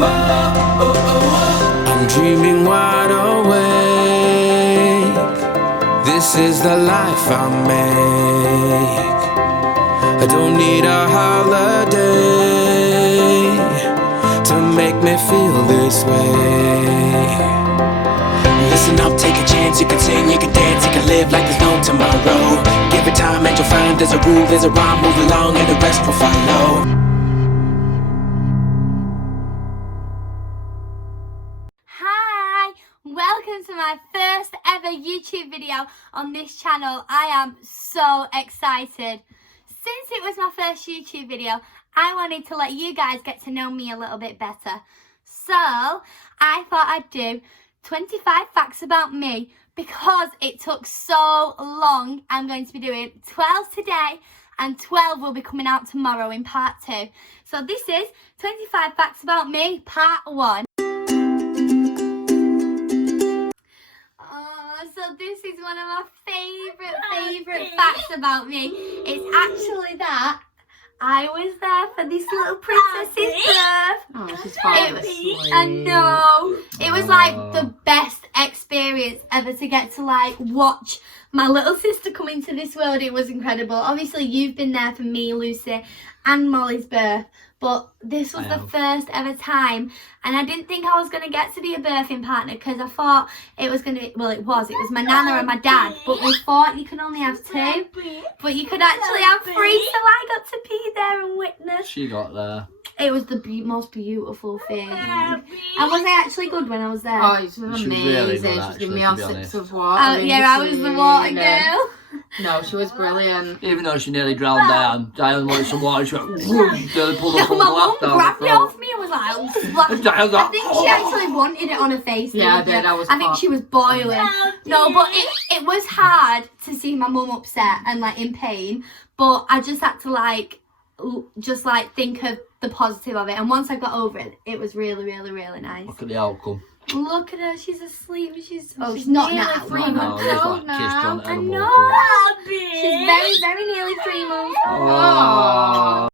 I'm dreaming wide awake. This is the life I make. I don't need a holiday to make me feel this way. Listen up, take a chance. You can sing, you can dance, you can live like there's no tomorrow. Give it time and you'll find there's a rule, there's a rhyme. Move along and the rest will follow. Welcome to my first ever YouTube video on this channel. I am so excited. Since it was my first YouTube video, I wanted to let you guys get to know me a little bit better. So I thought I'd do 25 facts about me because it took so long. I'm going to be doing 12 today and 12 will be coming out tomorrow in part 2. So this is 25 facts about me, part 1. So this is one of my favourite facts about me. It's actually that I was there for this little princess's birth. Oh, she's fine. I know. It was like the best experience ever to get to like watch my little sister come into this world. It was incredible. Obviously you've been there for me, Lucy, and Molly's birth. But this was the first ever time, and I didn't think I was going to get to be a birthing partner because I thought it was going to be, well it was my nana and my dad, but we thought you could only have 2, but you could actually have 3, so I got to be there and witness. She got there. It was the most beautiful thing. And was I actually good when I was there? Oh, it was amazing. Really good, She gave me all 6 of water. I was the water girl. No, she was brilliant. Even though she nearly drowned down, Diane wanted some water, she went, nearly pulled her My mum grabbed it off me and was like, I think she actually wanted it on her face. Yeah, I did. I think she was boiling. No, but it was hard to see my mum upset and like in pain, but I just had to think of the positive of it, and once I got over it, it was really nice. Look at the outcome. Look at her, she's asleep. She's not now. 3 months old now. I know. She's very nearly 3 months old.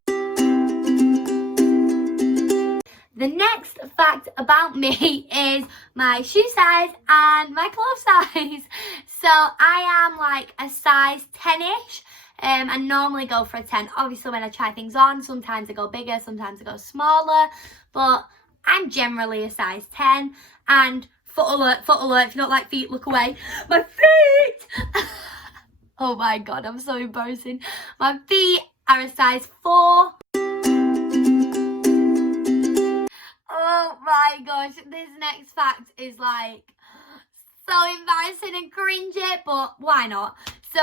The next fact about me is my shoe size and my clothes size. So I am like a size 10-ish. I normally go for a 10. Obviously when I try things on, sometimes I go bigger, sometimes I go smaller, but I'm generally a size 10. And foot alert, if you don't like feet, look away. My feet! Oh my god, I'm so embarrassing. My feet are a size 4. Oh my gosh, this next fact is like so embarrassing and cringy, but why not? So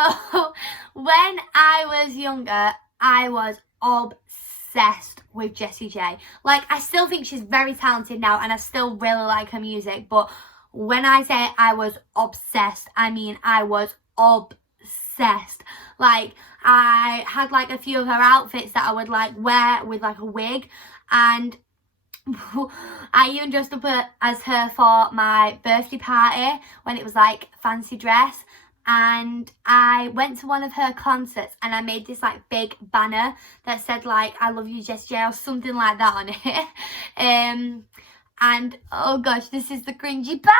when I was younger, I was obsessed with Jessie J. Like, I still think she's very talented now and I still really like her music, but when I say I was obsessed, I mean I was obsessed. Like, I had like a few of her outfits that I would like wear with like a wig, and I even dressed up as her for my birthday party when it was like fancy dress. And I went to one of her concerts and I made this like big banner that said like I love you Jessie J or something like that on it. And oh gosh, this is the cringy part.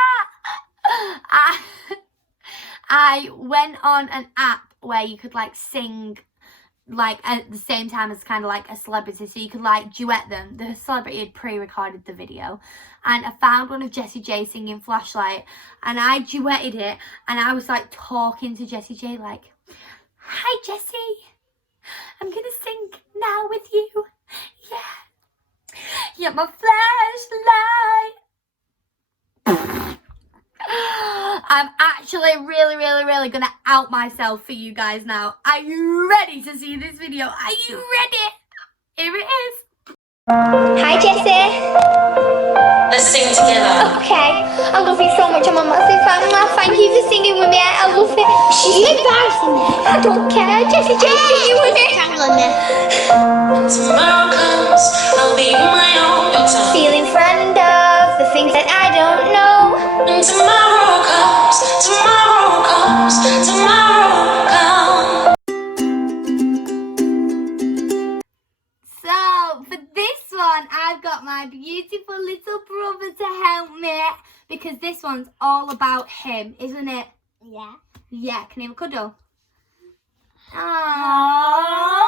I went on an app where you could like sing like at the same time as kind of like a celebrity, so you could like duet them. The celebrity had pre-recorded the video, and I found one of Jessie J singing Flashlight and I duetted it, and I was like talking to Jessie J like, hi Jessie, I'm gonna sing now with you, yeah, my flashlight. I'm actually really gonna out myself for you guys now. Are you ready to see this video? Are you ready? Here it is. Hi Jessie. Let's sing together. Okay. I love you so much. I'm a massive fan. Thank you for singing with me. I love it. She's embarrassing me. I don't care. Jessie J, singing with me. Strangling me. Tomorrow comes, I'll be my own time. Feeling friend of the things that I don't know. And tomorrow comes, tomorrow comes, tomorrow comes. So for this one, I've got my beautiful for little brother to help me because this one's all about him, isn't it? Yeah. Yeah, can you have a cuddle? Aww.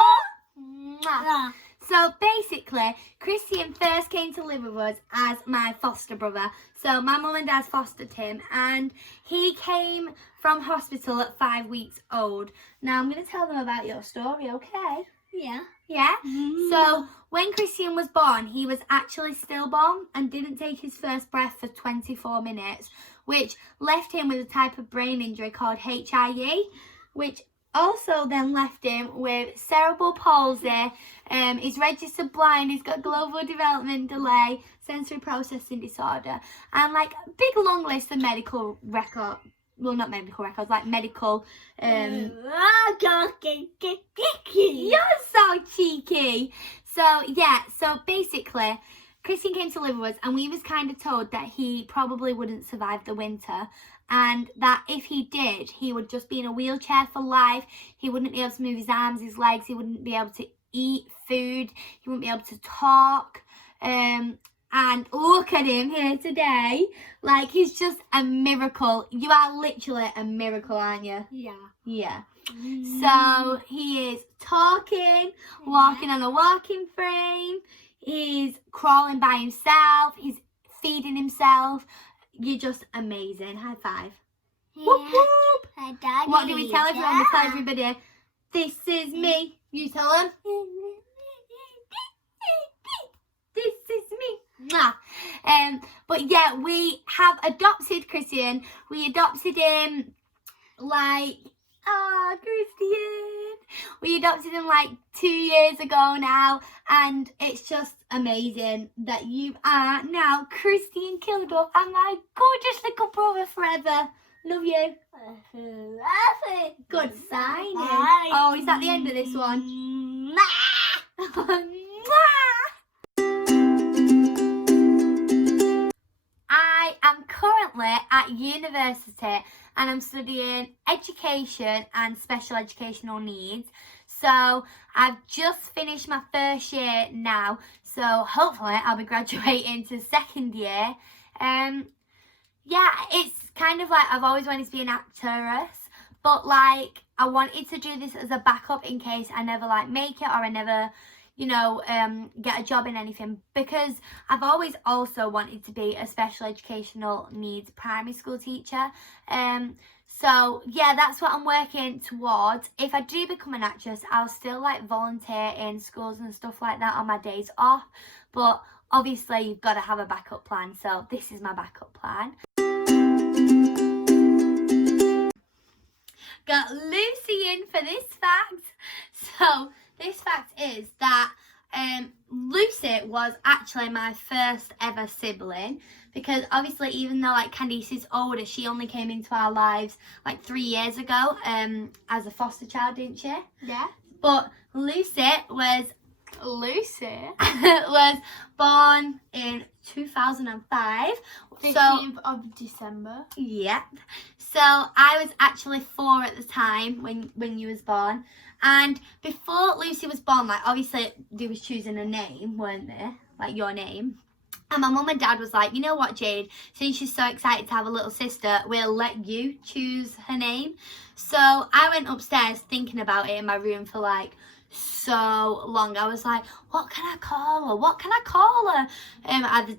So basically, Christian first came to live with us as my foster brother. So my mum and dad fostered him and he came from hospital at 5 weeks old. Now I'm going to tell them about your story, okay? Yeah. Yeah? So when Christian was born, he was actually stillborn and didn't take his first breath for 24 minutes, which left him with a type of brain injury called HIE, which also then left him with cerebral palsy, he's registered blind, he's got global development delay, sensory processing disorder, and like a big long list of medical record, well not medical records, like medical, you're so cheeky. So yeah, so basically, Christian came to live with us and we was kind of told that he probably wouldn't survive the winter. And that if he did, he would just be in a wheelchair for life. He wouldn't be able to move his arms, his legs. He wouldn't be able to eat food. He wouldn't be able to talk. And look at him here today. Like, he's just a miracle. You are literally a miracle, aren't you? Yeah. Yeah. So he is talking, walking on a walking frame. He's crawling by himself. He's feeding himself. You're just amazing. High five. Yeah. Whoop whoop. Hi, Daddy. What do we tell everyone? We tell Yeah. everybody, this is me. You tell them. This is me. Mwah. But yeah, we have adopted Christian. We adopted him like, Christian. We adopted him like 2 years ago now, and it's just amazing that you are now Christian Kildorf and my gorgeous little brother forever. Love you. Good signing. Oh, is that the end of this one? I am currently at university and I'm studying education and special educational needs. So I've just finished my first year now, so hopefully I'll be graduating to second year. Yeah, it's kind of like I've always wanted to be an actress, but like I wanted to do this as a backup in case I never like make it or I never, you know, get a job in anything, because I've always also wanted to be a special educational needs primary school teacher. So yeah, that's what I'm working towards. If I do become an actress, I'll still like volunteer in schools and stuff like that on my days off, but obviously you've got to have a backup plan, so this is my backup plan. Got Lucy in for this fact. So this fact is that Lucy was actually my first ever sibling, because obviously even though like Candice is older, she only came into our lives like 3 years ago as a foster child, didn't she? Yeah. But Lucy was was born in 2005. 15th of December. Yep. So I was actually 4 at the time when you was born. And before Lucy was born, like obviously they was choosing a name, weren't they? Like your name. And my mum and dad was like, you know what, Jade, since she's so excited to have a little sister, we'll let you choose her name. So I went upstairs thinking about it in my room for like so long. I was like, what can I call her? What can I call her? I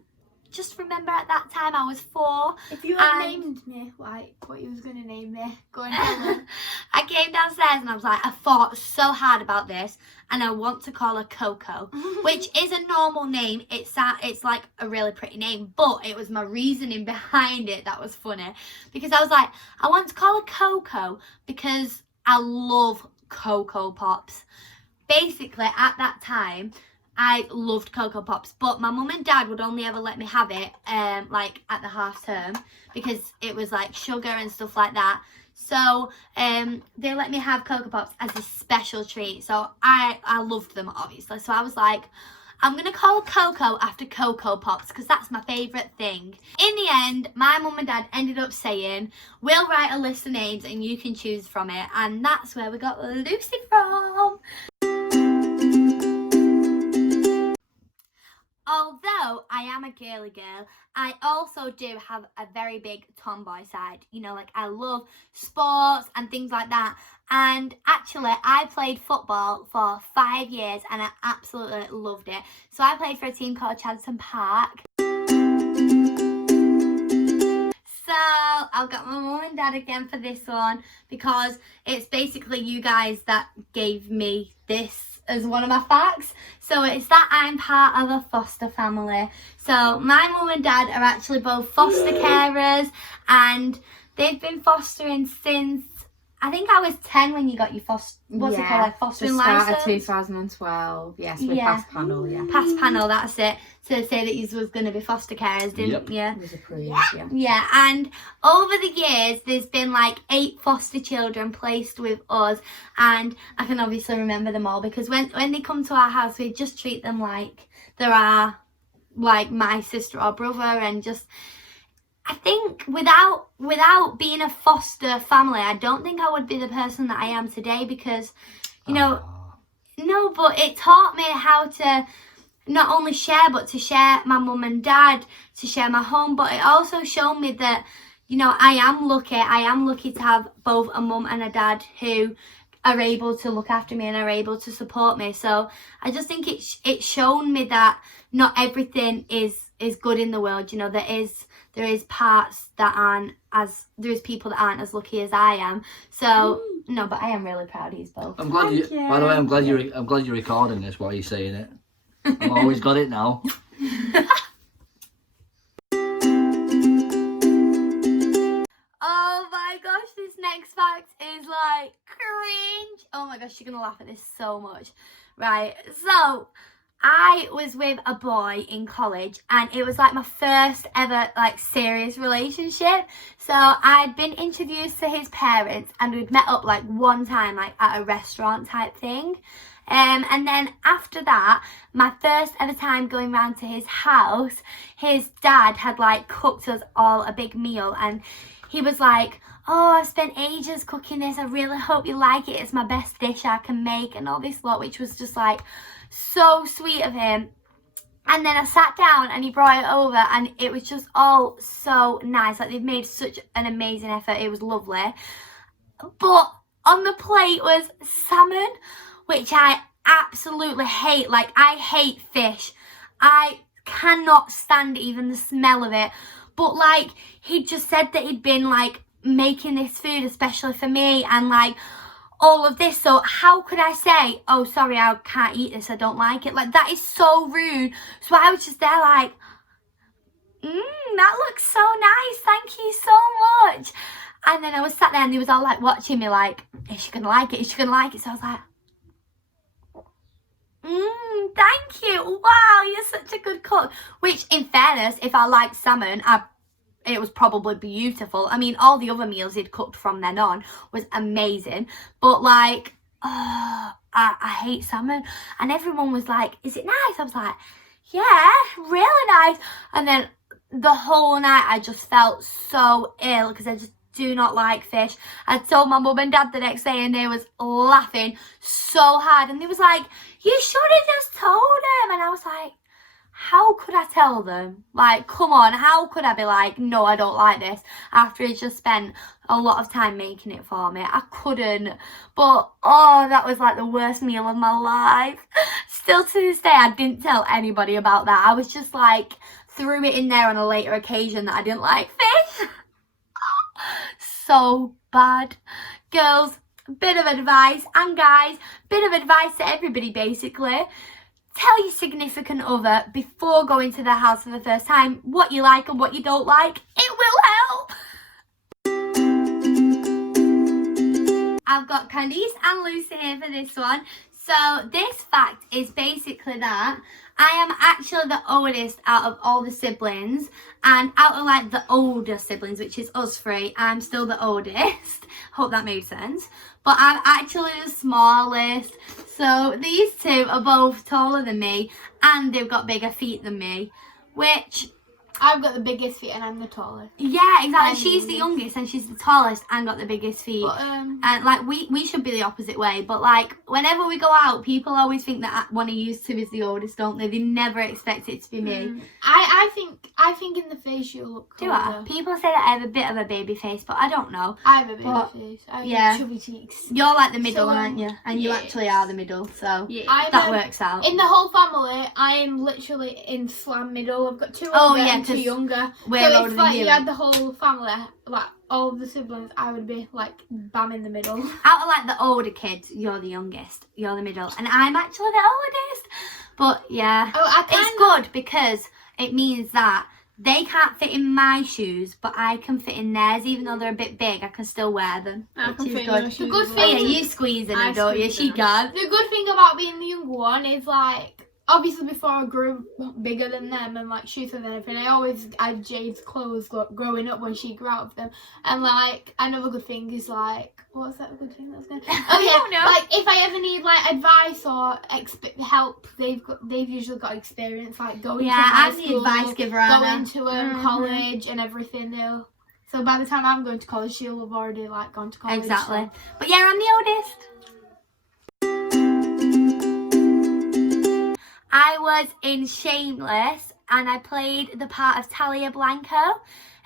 just remember at that time I was 4. If you had named me, like what you was going to name me, go and tell her. I came downstairs and I was like, I thought so hard about this and I want to call her Coco, which is a normal name. It's like a really pretty name, but it was my reasoning behind it that was funny, because I was like, I want to call her Coco because I love Cocoa Pops. Basically, at that time, I loved Cocoa Pops, but my mum and dad would only ever let me have it like at the half term, because it was like sugar and stuff like that. So they let me have Cocoa Pops as a special treat. So I loved them, obviously. So I was like, I'm going to call Coco after Cocoa Pops because that's my favourite thing. In the end, my mum and dad ended up saying, we'll write a list of names and you can choose from it. And that's where we got Lucy from. although I am a girly girl, I also do have a very big tomboy side. You know, like I love sports and things like that. And actually, I played football for 5 years and I absolutely loved it. So I played for a team called Chadstone Park. So I've got my mum and dad again for this one because it's basically you guys that gave me this as one of my facts. So it's that I'm part of a foster family. So my mum and dad are actually both foster carers, and they've been fostering since I think I was 10 when you got your what's it called, like fostering license? 2012, yes, with past panel, Past panel, that's it. To say that you was going to be foster carers, didn't you? It was approved, Yeah, and over the years, there's been like 8 foster children placed with us, and I can obviously remember them all because when they come to our house, we just treat them like they're our, like my sister or brother, and just, I think without being a foster family, I don't think I would be the person that I am today because, you know, no, but it taught me how to not only share, but to share my mum and dad, to share my home, but it also showed me that, you know, I am lucky to have both a mum and a dad who are able to look after me and are able to support me. So I just think it's shown me that not everything is good in the world. You know, there is parts that there's people that aren't as lucky as I am. So no, but I am really proud of you both. I'm glad you. By the way, I'm glad you're recording this while you're saying it. I've always got it now. Oh my gosh, this next fact is like cringe. Oh my gosh, you're gonna laugh at this so much. Right, so I was with a boy in college and it was like my first ever like serious relationship. So I'd been introduced to his parents and we'd met up like one time like at a restaurant type thing. And then after that, my first ever time going round to his house, his dad had like cooked us all a big meal and he was like, oh, I've spent ages cooking this, I really hope you like it, it's my best dish I can make and all this lot, which was just like so sweet of him. And then I sat down and he brought it over and it was just all so nice, like they've made such an amazing effort, it was lovely. But on the plate was salmon, which I absolutely hate. Like, I hate fish. I cannot stand even the smell of it. But, like, he just said that he'd been, like, making this food especially for me and, like, all of this. So how could I say, oh, sorry, I can't eat this, I don't like it? Like, that is so rude. So I was just there like, that looks so nice. Thank you so much. And then I was sat there and they was all, like, watching me like, is she going to like it? Is she going to like it? So I was like, thank you. Wow, you're such a good cook. Which, in fairness, if I liked salmon, it was probably beautiful. I mean, all the other meals he'd cooked from then on was amazing. But, like, I hate salmon. And everyone was like, is it nice? I was like, yeah, really nice. And then the whole night I just felt so ill because I just do not like fish. I told my mum and dad the next day and they was laughing so hard and they was like, you should have just told them. And I was like, how could I tell them? Like, come on, how could I be like, no, I don't like this after he just spent a lot of time making it for me? I couldn't. But oh, that was like the worst meal of my life. Still to this day I didn't tell anybody about that. I was just like, threw it in there on a later occasion that I didn't like fish. So bad. Girls, bit of advice, and guys, bit of advice to everybody basically. Tell your significant other before going to their house for the first time what you like and what you don't like. It will help. I've got Candice and Lucy here for this one. So this fact is basically that I am actually the oldest out of all the siblings, and out of like the older siblings, which is us three, I'm still the oldest. Hope that made sense. But I'm actually the smallest. So these two are both taller than me and they've got bigger feet than me, which I've got the biggest feet and I'm the tallest. Yeah, exactly. I'm She's the the youngest and she's the tallest and got the biggest feet. But, And like we should be the opposite way, but like whenever we go out, people always think that one of you two is the oldest, don't they? They never expect it to be me. I think in the face you look Do older. I? People say that I have a bit of a baby face, but I don't know. I have a baby But, face. I have yeah. chubby cheeks. You're like the middle, So, aren't you? And you yes. actually are the middle, so I'm, that works out. In the whole family, I am literally in slam middle. I've got two Oh, older yeah, and two 'cause younger. we're So older if than like you. you had the whole family, like all of the siblings, I would be like bam in the middle. Out of like the older kids, you're the youngest, you're the middle, and I'm actually the oldest. But yeah, Oh, it's good because it means that they can't fit in my shoes, but I can fit in theirs. Even though they're a bit big, I can still wear them. I Which can is fit in good. your shoes The as good well. thing, you squeeze in I them, don't you? squeeze She them. can. The good thing about being the younger one is like, obviously before I grew bigger than them and like shoes and everything, I always had Jade's clothes growing up when she grew out of them. And like another good thing is like, what's that good thing that's going? Oh yeah, don't know. like if I ever need like advice or help, they've usually got experience like going to high I'm the school, advice giver, Anna. going to college and everything. So by the time I'm going to college, she'll have already like gone to college. Exactly. So. But yeah, I'm the oldest. I was in Shameless and I played the part of Talia Blanco.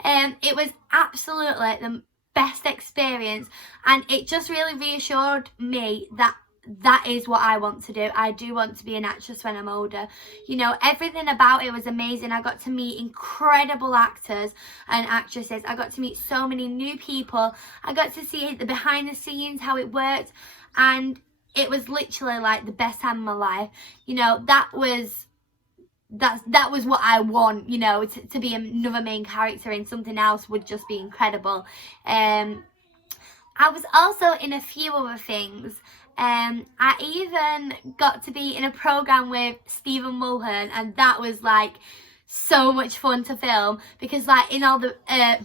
It was absolutely the best experience and it just really reassured me that that is what I want to do. I do want to be an actress when I'm older. You know, everything about it was amazing. I got to meet incredible actors and actresses. I got to meet so many new people. I got to see the behind the scenes, how it worked, and it was literally like the best time of my life. You know, that was what I want, you know, to be another main character in something else would just be incredible. I was also in a few other things. I even got to be in a program with Stephen Mulhern, and that was like so much fun to film because like in all the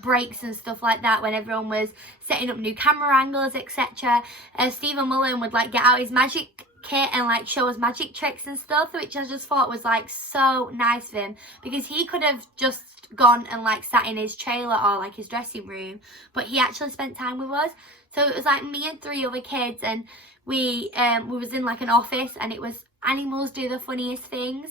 breaks and stuff like that, when everyone was setting up new camera angles, etc., Stephen Mulhern would like get out his magic kit and like show us magic tricks and stuff, which I just thought was like so nice of him because he could have just gone and like sat in his trailer or like his dressing room, but he actually spent time with us. So it was like me and 3 other kids, and we was in like an office, and it was animals do the funniest things,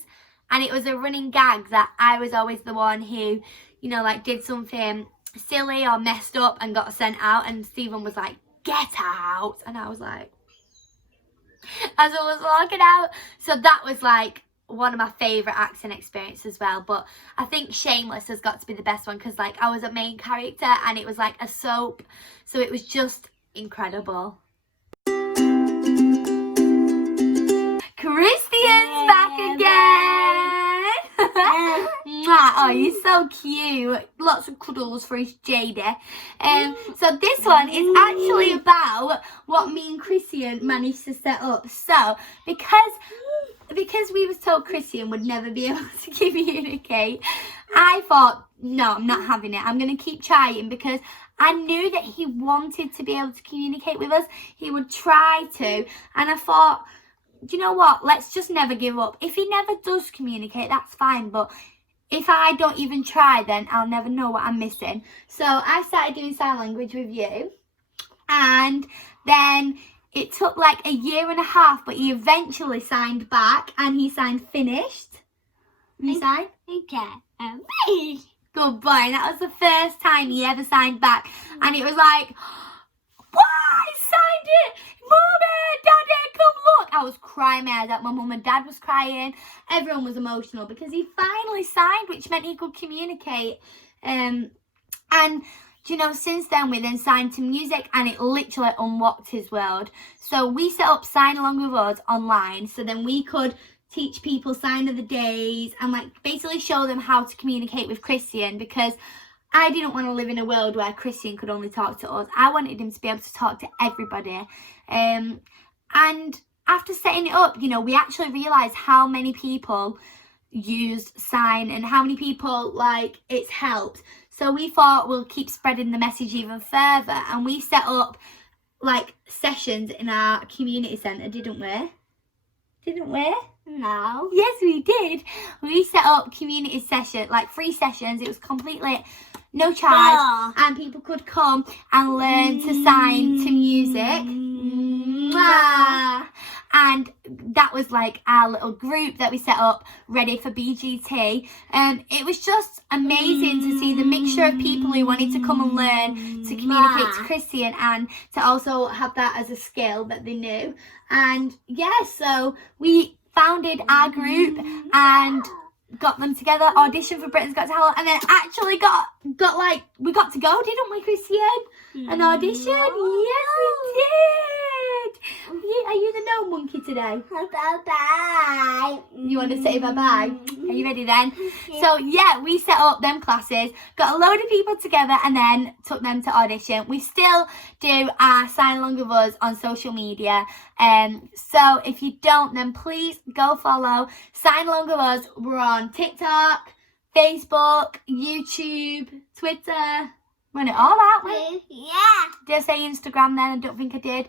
and it was a running gag that I was always the one who, you know, like did something silly or messed up and got sent out, and Stephen was like, get out, and I was like, as I was walking out. So that was like one of my favourite acting experiences as well. But I think Shameless has got to be the best one because like I was a main character and it was like a soap, so it was just incredible. Christian's back again. Oh, you're so cute. Lots of cuddles for his JD. So this one is actually about what me and Christian managed to set up. So because we was told Christian would never be able to communicate, I thought, no, I'm not having it. I'm going to keep trying because I knew that he wanted to be able to communicate with us. He would try to. And I thought, do you know what? Let's just never give up. If he never does communicate, that's fine. But if I don't even try, then I'll never know what I'm missing. So I started doing sign language with you. And then it took like a year and a half, but he eventually signed back and he signed finished. You signed? Okay. Good boy. And that was the first time he ever signed back. And it was like, what? I signed it! Mommy, Daddy, come look! I was crying my eyes out. My mum and dad was crying. Everyone was emotional because he finally signed, which meant he could communicate. And you know, since then we then signed to music and it literally unlocked his world. So we set up Sign Along With Us online, so then we could teach people sign of the days and like basically show them how to communicate with Christian, because I didn't want to live in a world where Christian could only talk to us. I wanted him to be able to talk to everybody. And after setting it up, you know, we actually realised how many people used Sign and how many people like it's helped. So we thought we'll keep spreading the message even further, and we set up like sessions in our community centre, didn't we? No. Yes, we did. We set up community session, like 3 sessions. It was completely no charge, and people could come and learn to sign to music. Mwah. And that was like our little group that we set up ready for BGT. It was just amazing to see the mixture of people who wanted to come and learn to communicate to Christian and to also have that as a skill that they knew. And yeah, so we founded our group and got them together, auditioned for Britain's Got Talent, and then actually got like, we got to go, didn't we, Christian? An audition? Yes, we did. Are you the no monkey today? Bye-bye. You want to say bye-bye? Are you ready then? So yeah, we set up them classes, got a load of people together, and then took them to audition. We still do our Sign Along with Us on social media. So if you don't, then please go follow Sign Along with Us. We're on TikTok, Facebook, YouTube, Twitter. We're on it all, aren't we? Yeah. Did I say Instagram then? I don't think I did.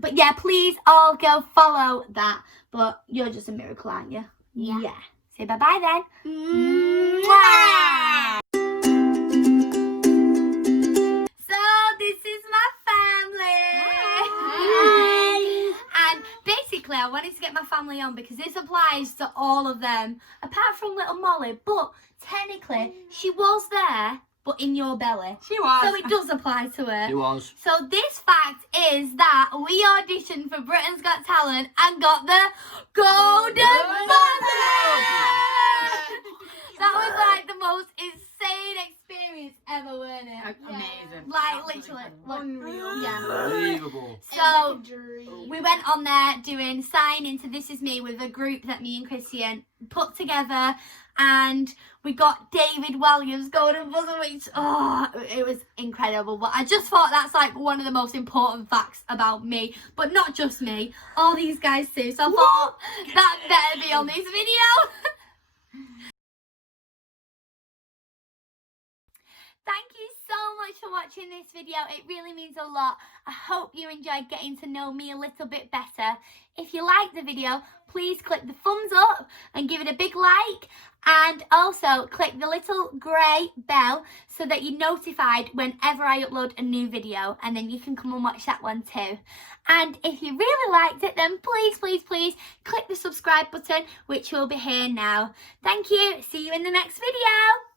But yeah, please all go follow that. But you're just a miracle, aren't you? Yeah. Say bye-bye then. Mwah. So this is my family. Hi. And basically I wanted to get my family on because this applies to all of them, apart from little Molly. But technically she was there, but in your belly. She was. So it does apply to her. It was. So this fact is that we auditioned for Britain's Got Talent and got the Golden Buzzer! That was like the most insane experience ever, weren't it? Amazing. Like literally. Unreal. Yeah. Unbelievable. So we went on there doing sign into This Is Me with a group that me and Christian put together, and we got David Williams Golden Buzzer, which it was incredible. But I just thought that's like one of the most important facts about me, but not just me, all these guys too. So I thought that better be on this video. Thank you so much for watching this video. It really means a lot. I hope you enjoyed getting to know me a little bit better. If you liked the video, please click the thumbs up and give it a big like. And also click the little grey bell so that you're notified whenever I upload a new video. And then you can come and watch that one too. And if you really liked it, then please, please, please click the subscribe button, which will be here now. Thank you. See you in the next video.